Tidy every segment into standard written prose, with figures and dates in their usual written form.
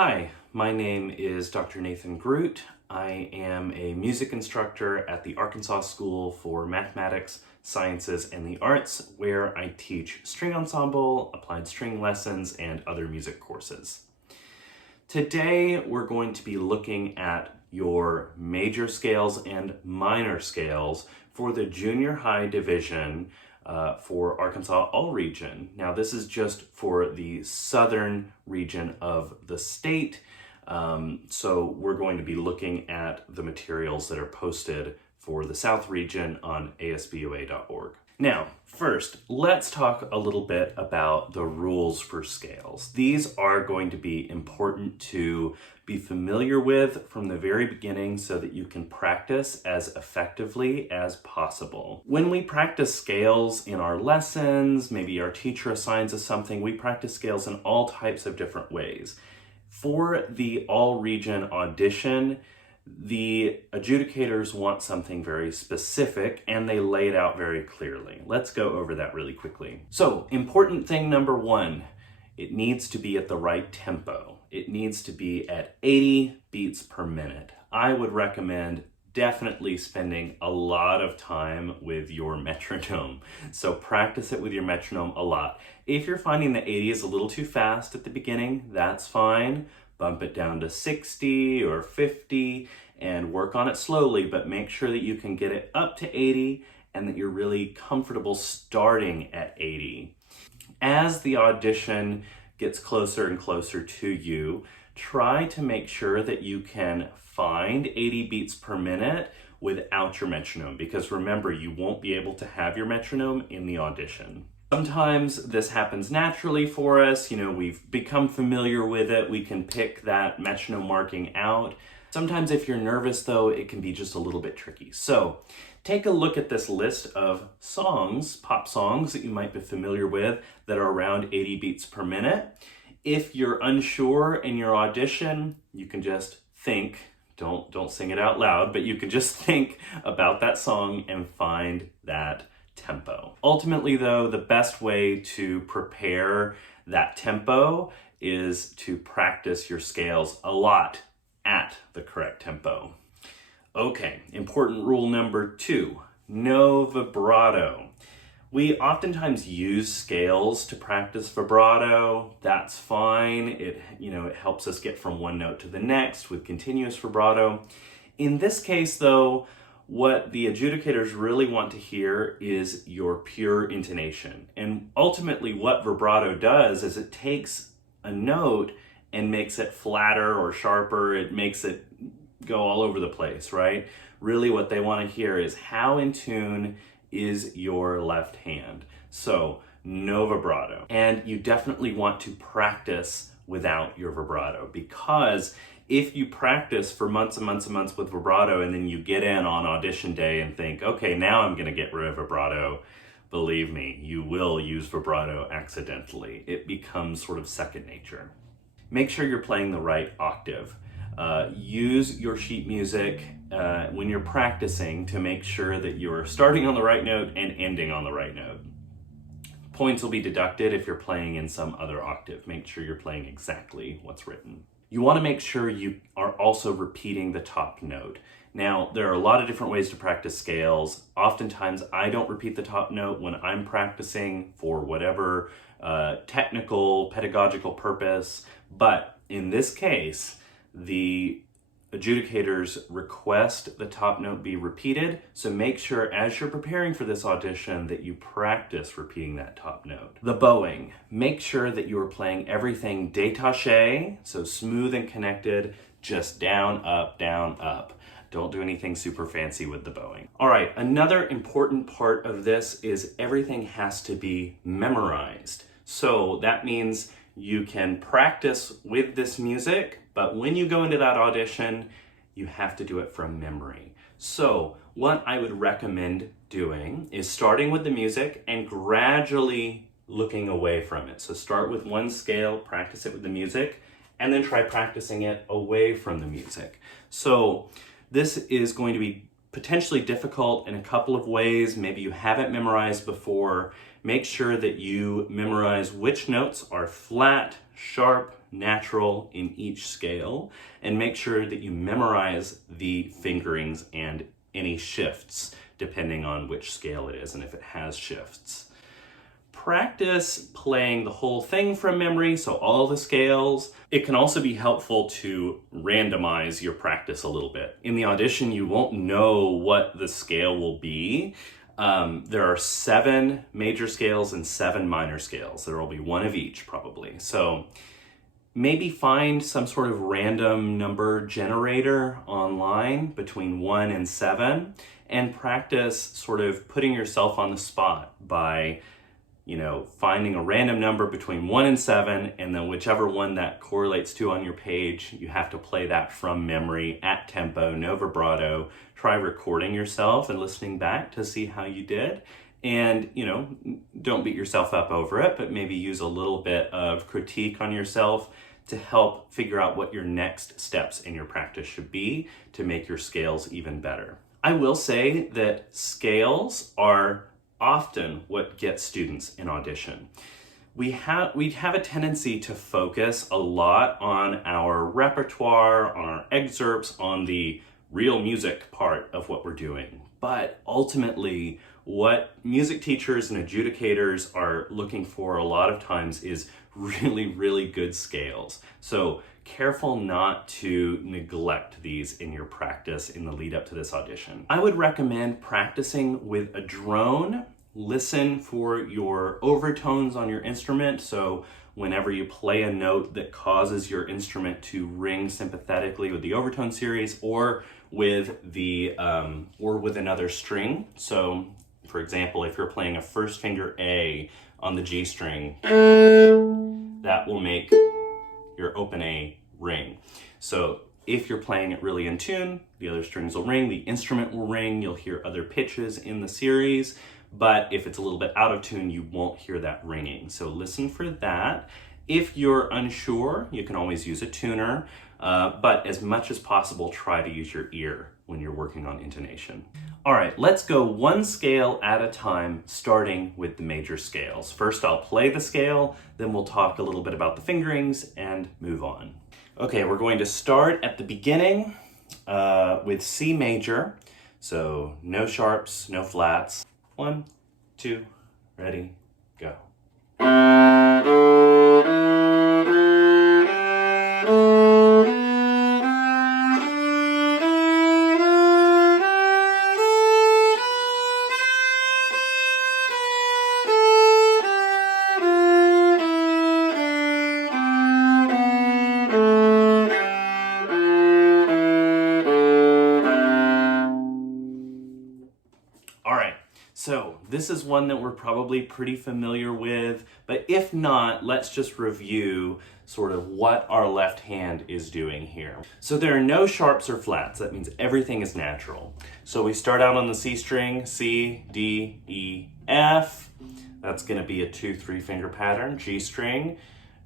Hi, my name is Dr. Nathan Groot. I am a music instructor at the Arkansas School for Mathematics, Sciences, and the Arts, where I teach string ensemble, applied string lessons, and other music courses. Today, we're going to be looking at your major scales and minor scales for the junior high division for Arkansas All-Region. Now, this is just for the southern region of the state. So we're going to be looking at the materials that are posted for the South region on asbua.org. Now, first, let's talk a little bit about the rules for scales. These are going to be important to be familiar with from the very beginning so that you can practice as effectively as possible. When we practice scales in our lessons, maybe our teacher assigns us something, we practice scales in all types of different ways. For the all-region audition, the adjudicators want something very specific and they lay it out very clearly. Let's go over that really quickly. So, important thing number one, it needs to be at the right tempo. It needs to be at 80 beats per minute. I would recommend definitely spending a lot of time with your metronome. So practice it with your metronome a lot. If you're finding that 80 is a little too fast at the beginning, that's fine. Bump it down to 60 or 50 and work on it slowly, but make sure that you can get it up to 80 and that you're really comfortable starting at 80. As the audition gets closer and closer to you, try to make sure that you can find 80 beats per minute without your metronome, because remember, you won't be able to have your metronome in the audition. Sometimes this happens naturally for us, we've become familiar with it, we can pick that metronome marking out. Sometimes if you're nervous though, it can be just a little bit tricky. So take a look at this list of songs, pop songs that you might be familiar with that are around 80 beats per minute. If you're unsure in your audition, you can just think, don't sing it out loud, but you can just think about that song and find that tempo. Ultimately though, the best way to prepare that tempo is to practice your scales a lot at the correct tempo. Okay, important rule number 2, no vibrato. We oftentimes use scales to practice vibrato. That's fine. It helps us get from one note to the next with continuous vibrato. In this case though, what the adjudicators really want to hear is your pure intonation. And ultimately what vibrato does is it takes a note and makes it flatter or sharper. It makes it go all over the place, right? Really what they want to hear is how in tune is your left hand. So no vibrato. And you definitely want to practice without your vibrato, because if you practice for months and months and months with vibrato and then you get in on audition day and think, okay, now I'm gonna get rid of vibrato, believe me, you will use vibrato accidentally. It becomes sort of second nature. Make sure you're playing the right octave. Use your sheet music when you're practicing to make sure that you're starting on the right note and ending on the right note. Points will be deducted if you're playing in some other octave. Make sure you're playing exactly what's written. You want to make sure you are also repeating the top note. Now, there are a lot of different ways to practice scales. Oftentimes, I don't repeat the top note when I'm practicing for whatever technical, pedagogical purpose, but in this case, the adjudicators request the top note be repeated, so make sure as you're preparing for this audition that you practice repeating that top note. The bowing. Make sure that you are playing everything détaché, so smooth and connected, just down, up, down, up. Don't do anything super fancy with the bowing. All right, another important part of this is everything has to be memorized. So that means you can practice with this music, but when you go into that audition, you have to do it from memory. So what I would recommend doing is starting with the music and gradually looking away from it. So start with one scale, practice it with the music, and then try practicing it away from the music. So this is going to be potentially difficult in a couple of ways. Maybe you haven't memorized before. Make sure that you memorize which notes are flat, sharp, natural in each scale, and make sure that you memorize the fingerings and any shifts depending on which scale it is and if it has shifts. Practice playing the whole thing from memory, so all the scales. It can also be helpful to randomize your practice a little bit. In the audition, you won't know what the scale will be. There are 7 major scales and 7 minor scales. There will be one of each probably. So maybe find some sort of random number generator online between 1 and 7 and practice sort of putting yourself on the spot by finding a random number between 1 and 7, and then whichever one that correlates to on your page, you have to play that from memory at tempo, no vibrato. Try recording yourself and listening back to see how you did. And, don't beat yourself up over it, but maybe use a little bit of critique on yourself to help figure out what your next steps in your practice should be to make your scales even better. I will say that scales are often what gets students in audition. We have a tendency to focus a lot on our repertoire, on our excerpts, on the real music part of what we're doing. But ultimately, what music teachers and adjudicators are looking for a lot of times is really, really good scales. So careful not to neglect these in your practice in the lead up to this audition. I would recommend practicing with a drone. Listen for your overtones on your instrument. So whenever you play a note that causes your instrument to ring sympathetically with the overtone series or with another string. So for example, if you're playing a first finger A on the G string, that will make your open A ring. So if you're playing it really in tune, the other strings will ring, the instrument will ring, you'll hear other pitches in the series, but if it's a little bit out of tune, you won't hear that ringing. So listen for that. If you're unsure, you can always use a tuner, but as much as possible, try to use your ear when you're working on intonation. All right, let's go one scale at a time, starting with the major scales. First, I'll play the scale, then we'll talk a little bit about the fingerings and move on. Okay, we're going to start at the beginning with C major. So no sharps, no flats. 1, 2, ready, go. So this is one that we're probably pretty familiar with, but if not, let's just review sort of what our left hand is doing here. So there are no sharps or flats. That means everything is natural. So we start out on the C string, C, D, E, F. That's going to be a 2-3 finger pattern. G string,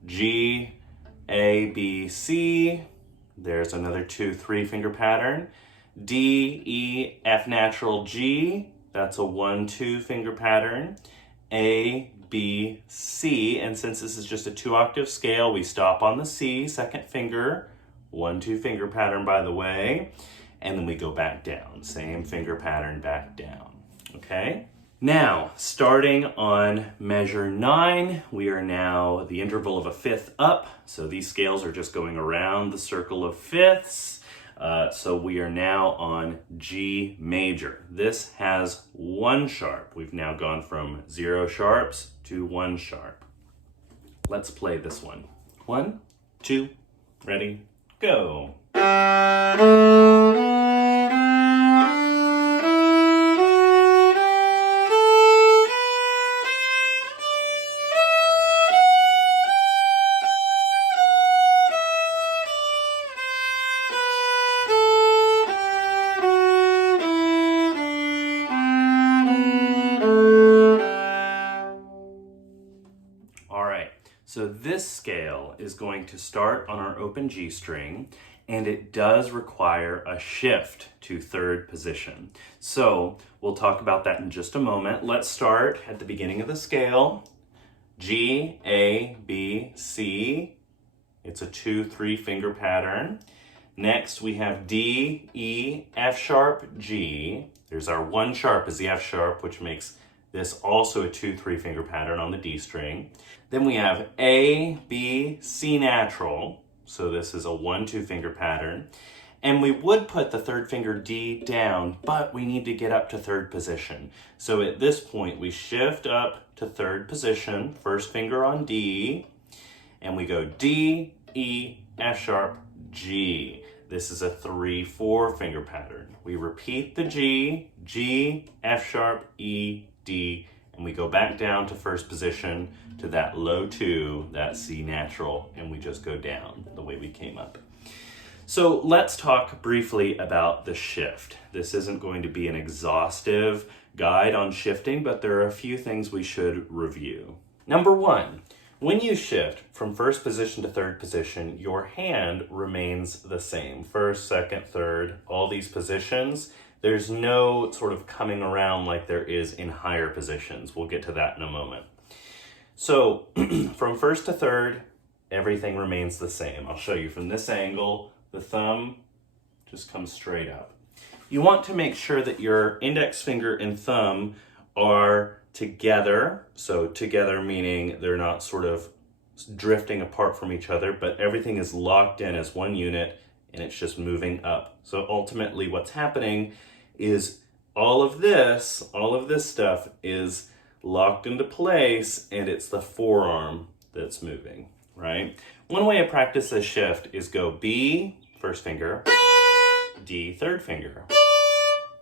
G, A, B, C. There's another 2-3 finger pattern. D, E, F natural, G. That's a 1-2 finger pattern. A, B, C, and since this is just a 2-octave scale, we stop on the C, second finger, 1-2 finger pattern by the way, and then we go back down. Same finger pattern back down, okay? Now, starting on measure 9, we are now the interval of a fifth up, so these scales are just going around the circle of fifths. So we are now on G major. This has 1 sharp. We've now gone from 0 sharps to 1 sharp. Let's play this one. 1, 2, ready, go. So this scale is going to start on our open G string, and it does require a shift to third position. So we'll talk about that in just a moment. Let's start at the beginning of the scale. G, A, B, C, It's a 2-3 finger pattern. Next we have D, E, F sharp, G. There's our 1 sharp is the F sharp, which makes this also a 2-3 finger pattern on the D string. Then we have A, B, C natural. So this is a 1-2 finger pattern. And we would put the 3rd finger D down, but we need to get up to 3rd position. So at this point, we shift up to 3rd position, 1st finger on D, and we go D, E, F sharp, G. This is a 3-4 finger pattern. We repeat the G, G, F sharp, E, D, and we go back down to 1st position to that low 2, that C natural, and we just go down the way we came up. So let's talk briefly about the shift. This isn't going to be an exhaustive guide on shifting, but there are a few things we should review. Number 1, when you shift from 1st position to 3rd position, your hand remains the same. 1st, 2nd, 3rd, all these positions. There's no sort of coming around like there is in higher positions. We'll get to that in a moment. So from 1st to 3rd, everything remains the same. I'll show you from this angle. The thumb just comes straight up. You want to make sure that your index finger and thumb are together. So together meaning they're not sort of drifting apart from each other, but everything is locked in as one unit and it's just moving up. So ultimately what's happening is all of this stuff is locked into place and it's the forearm that's moving, right? One way to practice this shift is go B, 1st finger, D, 3rd finger.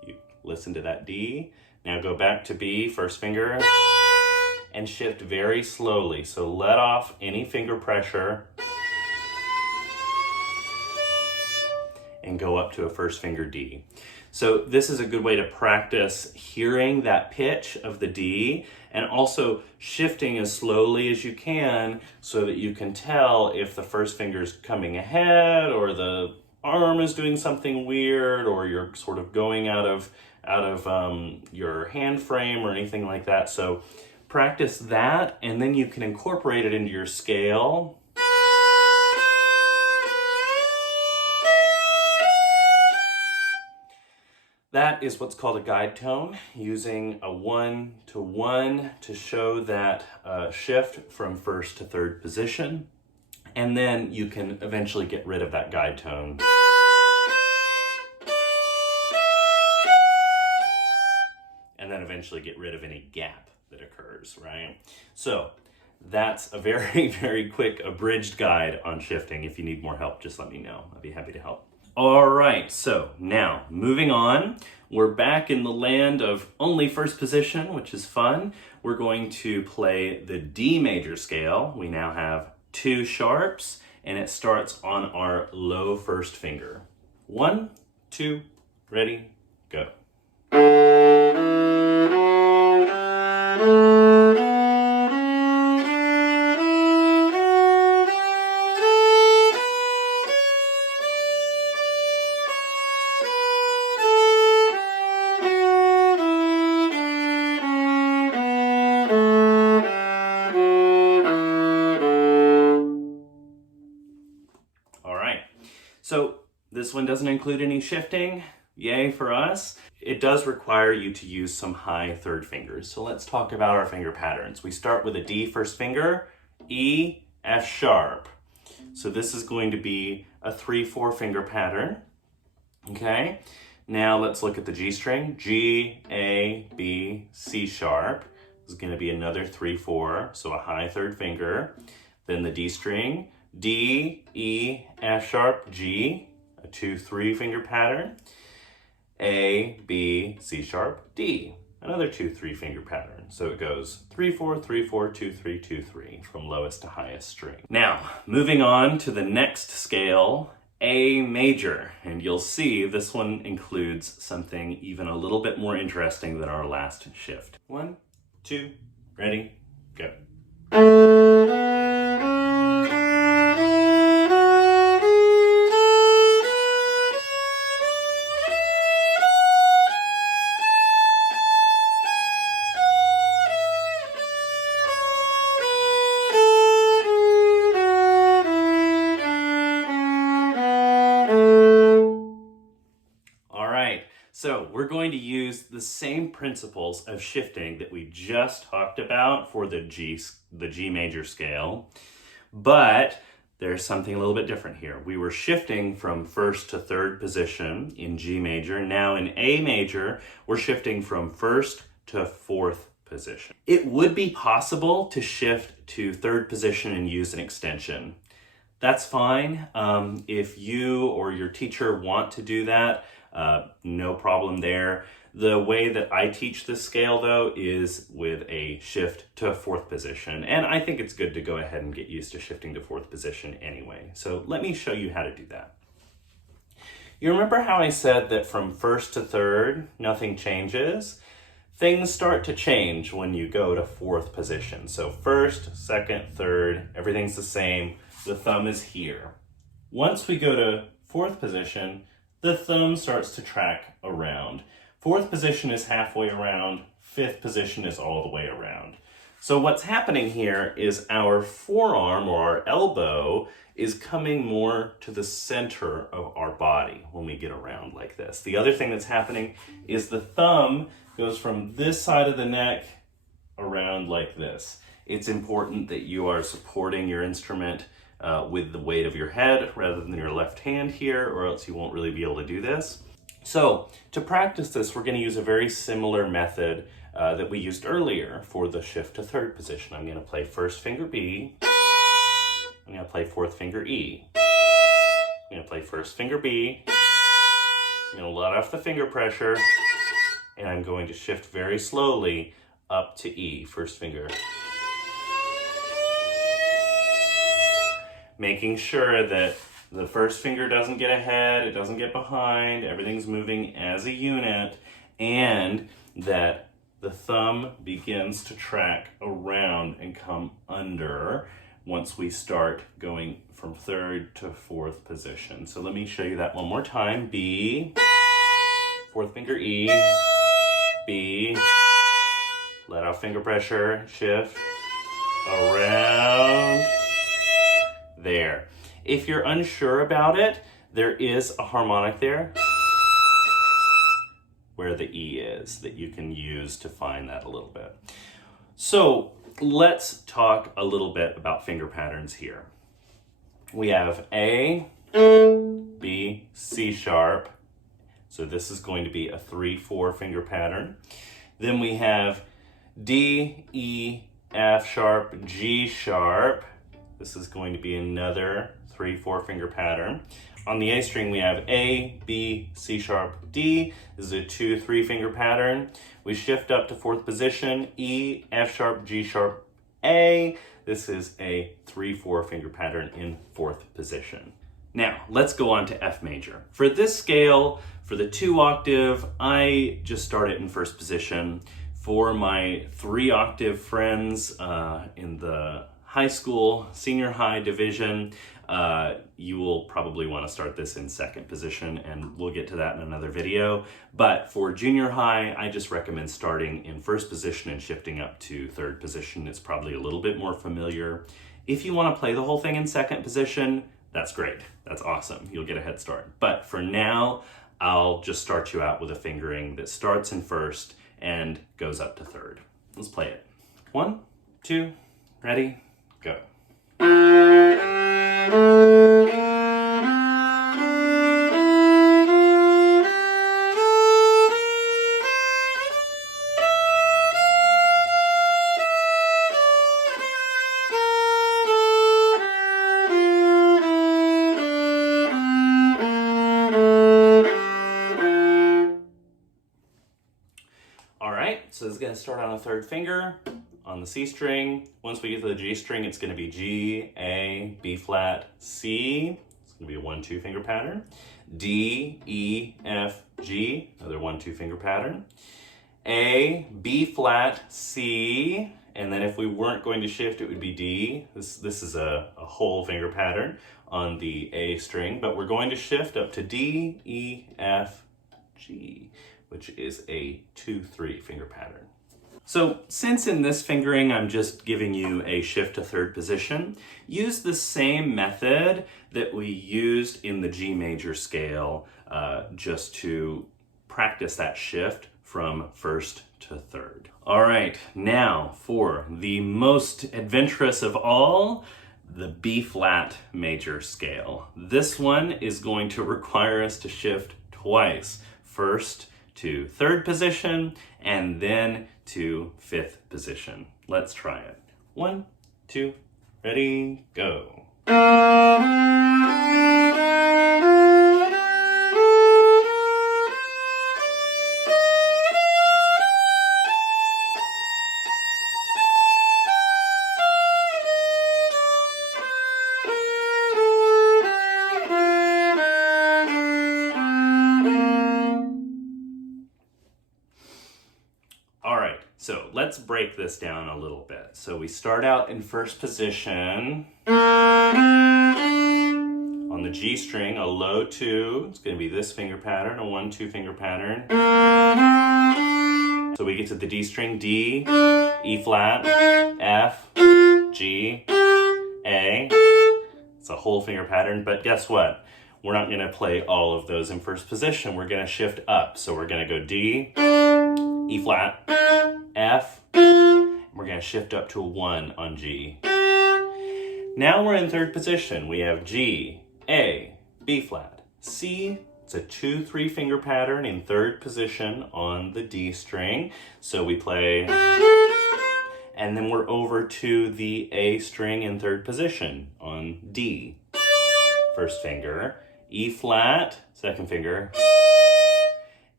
You listen to that D. Now go back to B, 1st finger, and shift very slowly. So let off any finger pressure and go up to a 1st finger D. So this is a good way to practice hearing that pitch of the D and also shifting as slowly as you can so that you can tell if the 1st finger is coming ahead or the arm is doing something weird or you're sort of going out of your hand frame or anything like that. So practice that and then you can incorporate it into your scale. That is what's called a guide tone, using a 1-to-1 to show that shift from 1st to 3rd position. And then you can eventually get rid of that guide tone. And then eventually get rid of any gap that occurs, right? So that's a very, very quick abridged guide on shifting. If you need more help, just let me know. I'd be happy to help. All right, so now moving on, we're back in the land of only 1st position, which is fun. We're going to play the D major scale. We now have 2 sharps and it starts on our low 1st finger. 1, 2, ready, go. So this one doesn't include any shifting, yay for us. It does require you to use some high 3rd fingers. So let's talk about our finger patterns. We start with a D 1st finger, E, F sharp. So this is going to be a 3-4 finger pattern, okay? Now let's look at the G string, G, A, B, C sharp. This is gonna be another 3-4, so a high 3rd finger. Then the D string, D, E, F sharp, G, a 2-3 finger pattern. A, B, C sharp, D, another 2-3 finger pattern. So it goes 3-4, 3-4, 2-3, 2-3 from lowest to highest string. Now, moving on to the next scale, A major, and you'll see this one includes something even a little bit more interesting than our last shift. 1, 2, ready, go. So we're going to use the same principles of shifting that we just talked about for the G major scale, but there's something a little bit different here. We were shifting from first to third position in G major. Now in A major, we're shifting from first to fourth position. It would be possible to shift to third position and use an extension. That's fine. If you or your teacher want to do that, no problem there. The way that I teach this scale, though, is with a shift to fourth position. And I think it's good to go ahead and get used to shifting to fourth position anyway. So let me show you how to do that. You remember how I said that from first to third, nothing changes? Things start to change when you go to fourth position. So first, second, third, everything's the same. The thumb is here. Once we go to fourth position, the thumb starts to track around. Fourth position is halfway around, fifth position is all the way around. So what's happening here is our forearm or our elbow is coming more to the center of our body when we get around like this. The other thing that's happening is the thumb goes from this side of the neck around like this. It's important that you are supporting your instrument with the weight of your head rather than your left hand here, or else you won't really be able to do this. So to practice this, we're going to use a very similar method that we used earlier for the shift to third position. I'm going to play first finger B. I'm going to play fourth finger E. I'm going to play first finger B. I'm going to let off the finger pressure, and I'm going to shift very slowly up to E, first finger. Making sure that the first finger doesn't get ahead, it doesn't get behind, everything's moving as a unit, and that the thumb begins to track around and come under once we start going from third to fourth position. So let me show you that one more time. B, fourth finger E, B, let off finger pressure, shift, around, there. If you're unsure about it, there is a harmonic there where the E is that you can use to find that a little bit. So let's talk a little bit about finger patterns here. We have A, B, C sharp. So this is going to be a 3/4 finger pattern. Then we have D, E, F sharp, G sharp. This is going to be another 3/4 finger pattern. On the A string, we have A, B, C sharp, D. This is a 2/3 finger pattern. We shift up to fourth position, E, F sharp, G sharp, A. This is a 3/4 finger pattern in fourth position. Now, let's go on to F major. For this scale, for the 2 octave, I just start it in first position. For my 3 octave friends in the high school, senior high division, you will probably want to start this in second position, and we'll get to that in another video. But for junior high, I just recommend starting in first position and shifting up to third position. It's probably a little bit more familiar. If you want to play the whole thing in second position, that's great. That's awesome. You'll get a head start. But for now, I'll just start you out with a fingering that starts in first and goes up to third. Let's play it. 1, 2, ready, go. So this is going to start on a third finger on the C string. Once we get to the G string, it's going to be G, A, B flat, C. It's going to be a 1-2 finger pattern. D, E, F, G, another 1-2 finger pattern. A, B flat, C, and then if we weren't going to shift, it would be D. This is a whole finger pattern on the A string, but we're going to shift up to D, E, F, G, which is a 2-3 finger pattern. So since in this fingering I'm just giving you a shift to third position, use the same method that we used in the G major scale just to practice that shift from first to third. All right, now for the most adventurous of all, the B flat major scale. This one is going to require us to shift twice. First to third position and then to fifth position. Let's try it. 1, 2, ready, go. All right, so let's break this down a little bit. So we start out in first position on the G string, a low 2. It's going to be this finger pattern, a 1-2 finger pattern. So we get to the D string, D, E flat, F, G, A. It's a whole finger pattern, but guess what? We're not going to play all of those in first position. We're going to shift up. So we're going to go D, E flat, F, we're going to shift up to a 1 on G. Now we're in third position. We have G, A, B flat, C. It's a 2-3 finger pattern in third position on the D string. So we play, and then we're over to the A string in third position on D. First finger, E flat, second finger.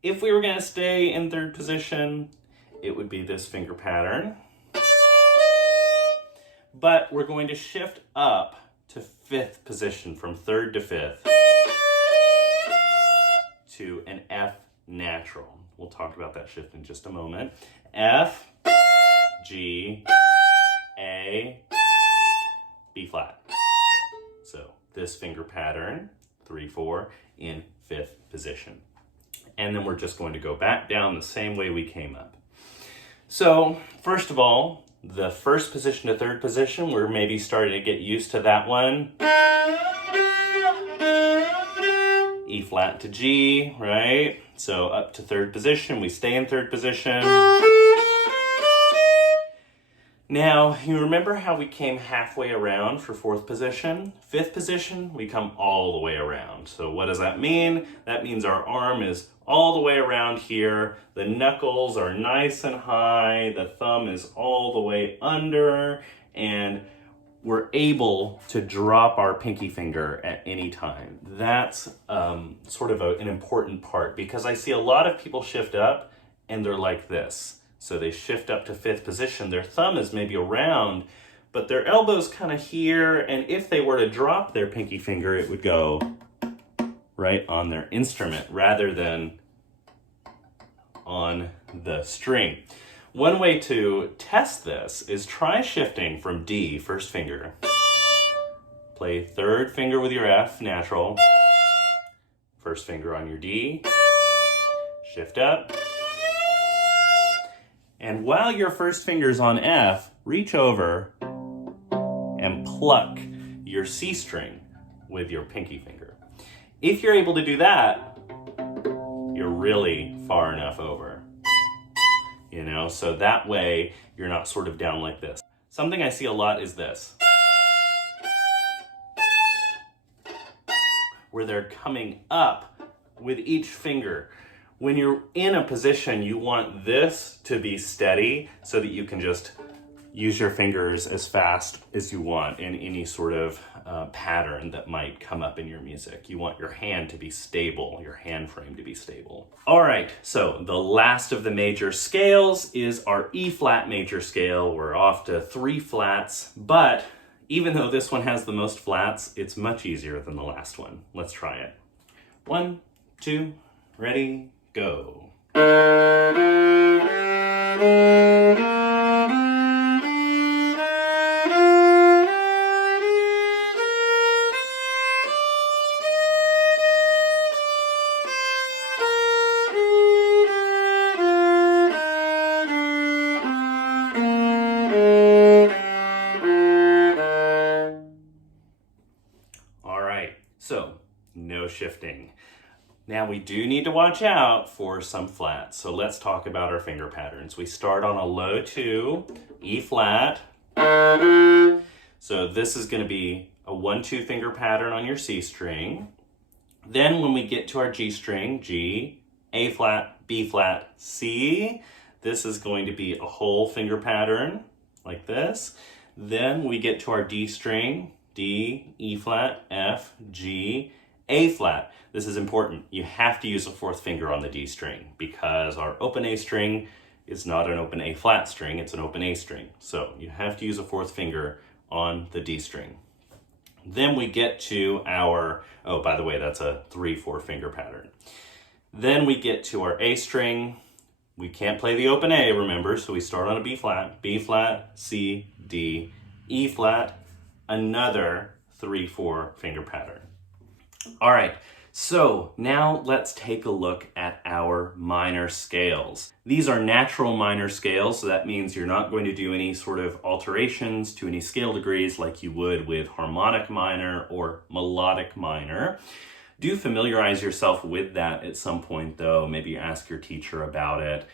If we were going to stay in third position, it would be this finger pattern. But we're going to shift up to fifth position, from third to fifth, to an F natural. We'll talk about that shift in just a moment. F, G, A, B flat. So this finger pattern, 3-4, in fifth position. And then we're just going to go back down the same way we came up. So first of all, the first position to third position, we're maybe starting to get used to that one. E flat to G, right? So up to third position, we stay in third position. Now, you remember how we came halfway around for fourth position? Fifth position, we come all the way around. So what does that mean? That means our arm is all the way around here. The knuckles are nice and high. The thumb is all the way under. And we're able to drop our pinky finger at any time. That's sort of an important part, because I see a lot of people shift up and they're like this. So they shift up to fifth position. Their thumb is maybe around, but their elbow's kind of here. And if they were to drop their pinky finger, it would go right on their instrument rather than on the string. One way to test this is try shifting from D, first finger. Play third finger with your F, natural. First finger on your D. Shift up. And while your first finger's on F, reach over and pluck your C string with your pinky finger. If you're able to do that, you're really far enough over. You know, so that way you're not sort of down like this. Something I see a lot is this, where they're coming up with each finger. When you're in a position, you want this to be steady so that you can just use your fingers as fast as you want in any sort of pattern that might come up in your music. You want your hand to be stable, your hand frame to be stable. All right, so the last of the major scales is our E flat major scale. We're off to 3 flats, but even though this one has the most flats, it's much easier than the last one. Let's try it. 1, 2, ready, go. All right, so no shifting. Now we do need to watch out for some flats. So let's talk about our finger patterns. We start on a low 2, E flat. So this is going to be a 1-2 finger pattern on your C string. Then when we get to our G string, G, A flat, B flat, C, this is going to be a whole finger pattern like this. Then we get to our D string, D, E flat, F, G, A flat. This is important. You have to use a 4th finger on the D string because our open A string is not an open A flat string, it's an open A string. So you have to use a 4th finger on the D string. Then we get to our, oh, by the way, that's a 3-4 finger pattern. Then we get to our A string. We can't play the open A, remember, so we start on a B flat, C, D, E flat, another 3-4 finger pattern. All right, so now let's take a look at our minor scales. These are natural minor scales, so that means you're not going to do any sort of alterations to any scale degrees like you would with harmonic minor or melodic minor. Do familiarize yourself with that at some point though. Maybe ask your teacher about it.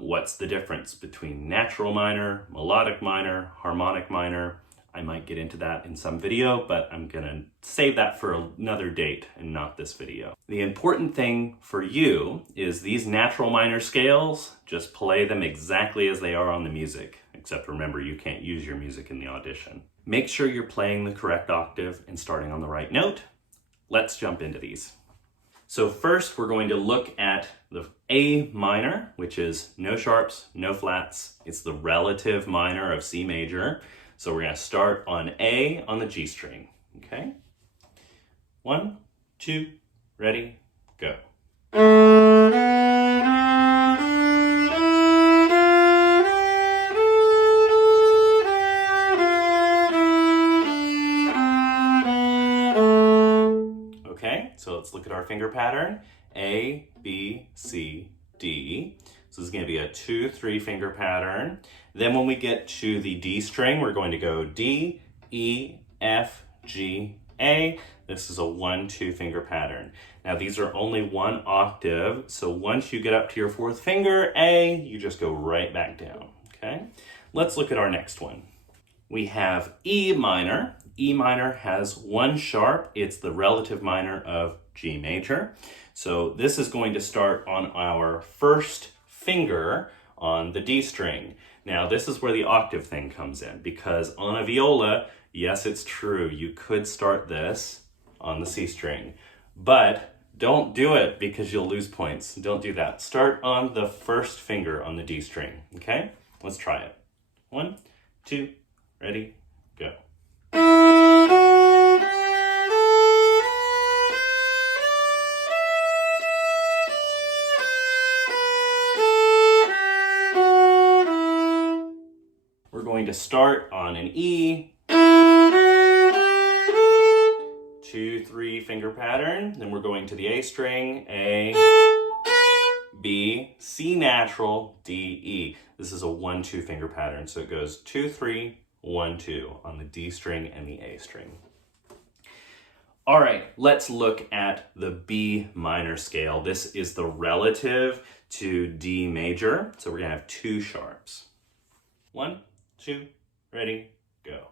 What's the difference between natural minor, melodic minor, harmonic minor? I might get into that in some video, but I'm gonna save that for another date and not this video. The important thing for you is these natural minor scales, just play them exactly as they are on the music, except remember you can't use your music in the audition. Make sure you're playing the correct octave and starting on the right note. Let's jump into these. So first we're going to look at the A minor, which is no sharps, no flats. It's the relative minor of C major. So we're going to start on A on the G string, okay? 1, 2, ready, go. Okay, so let's look at our finger pattern. A, B, C, D. So this is going to be a 2-3 finger pattern. Then when we get to the D string, we're going to go D, E, F, G, A. This is a 1-2 finger pattern. Now these are only 1 octave, so once you get up to your 4th finger, A, you just go right back down, okay? Let's look at our next one. We have E minor. E minor has 1 sharp. It's the relative minor of G major. So this is going to start on our 1st finger on the D string. Now this is where the octave thing comes in, because on a viola, yes, it's true, you could start this on the C string, but don't do it because you'll lose points. Don't do that. Start on the 1st finger on the D string, okay? Let's try it. 1, 2, ready, go. We're going to start on an E, 2-3 finger pattern, then we're going to the A string, A, B, C natural, D, E. This is a 1-2 finger pattern, so it goes 2-3, 1-2 on the D string and the A string. All right, let's look at the B minor scale. This is the relative to D major, so we're gonna have 2 sharps. 1, 2, ready, go.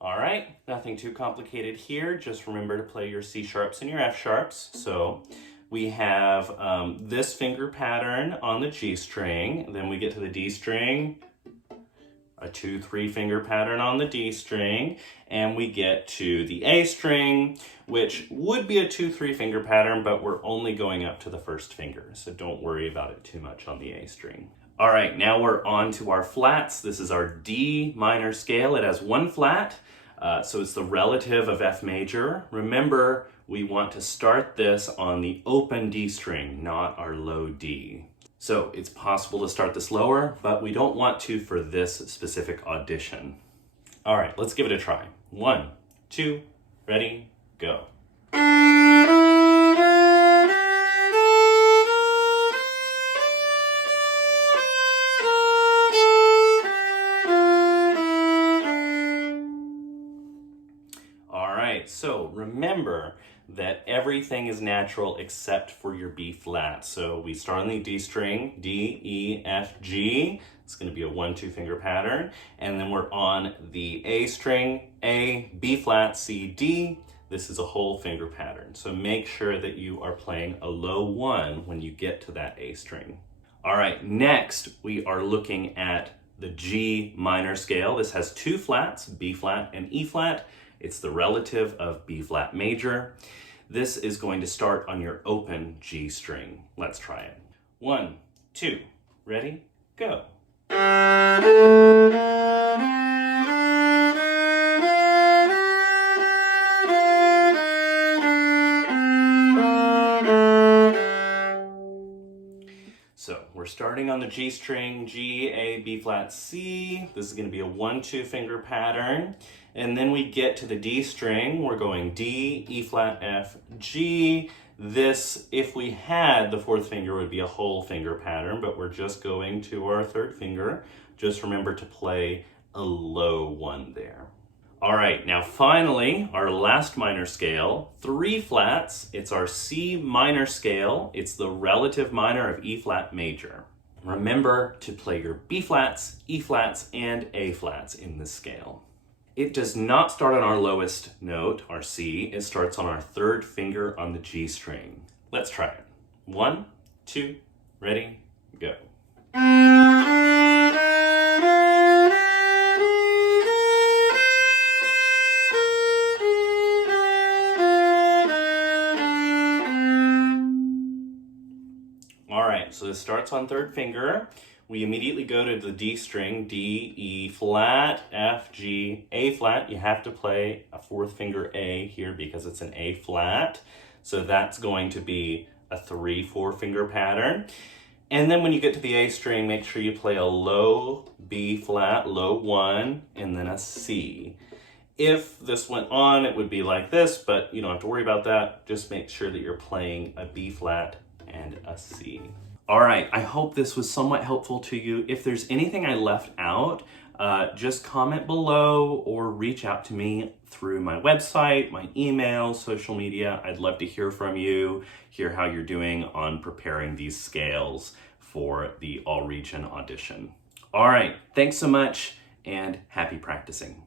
All right, nothing too complicated here. Just remember to play your C sharps and your F sharps. So we have this finger pattern on the G string. Then we get to the D string, a 2-3 finger pattern on the D string, and we get to the A string, which would be a 2-3 finger pattern, but we're only going up to the 1st finger, so don't worry about it too much on the A string. All right, now we're on to our flats. This is our D minor scale. It has 1 flat, so it's the relative of F major. Remember, we want to start this on the open D string, not our low D. So it's possible to start this lower, but we don't want to for this specific audition. All right, let's give it a try. 1, 2, ready, go. remember that everything is natural except for your B flat. So we start on the D string, D, E, F, G. It's going to be a 1-2 finger pattern. And then we're on the A string, A, B flat, C, D. This is a whole finger pattern. So make sure that you are playing a low 1 when you get to that A string. All right, next we are looking at the G minor scale. This has 2 flats, B flat and E flat. It's the relative of B flat major. This is going to start on your open G string. Let's try it. 1, 2, ready, go. So we're starting on the G string, G, A, B flat, C. This is going to be a 1-2 finger pattern. And then we get to the D string, we're going D, E flat, F, G. This, if we had the 4th finger, would be a whole finger pattern, but we're just going to our 3rd finger. Just remember to play a low 1 there. All right, now finally, our last minor scale, 3 flats. It's our C minor scale. It's the relative minor of E flat major. Remember to play your B flats, E flats, and A flats in this scale. It does not start on our lowest note, our C. It starts on our 3rd finger on the G string. Let's try it. 1, 2, ready, go. All right, so this starts on 3rd finger. We immediately go to the D string, D, E flat, F, G, A flat. You have to play a 4th finger A here because it's an A flat. So that's going to be a 3-4 finger pattern. And then when you get to the A string, make sure you play a low B flat, low 1, and then a C. If this went on, it would be like this, but you don't have to worry about that. Just make sure that you're playing a B flat and a C. All right, I hope this was somewhat helpful to you. If there's anything I left out, just comment below or reach out to me through my website, my email, social media. I'd love to hear from you, hear how you're doing on preparing these scales for the all-region audition. All right, thanks so much and happy practicing.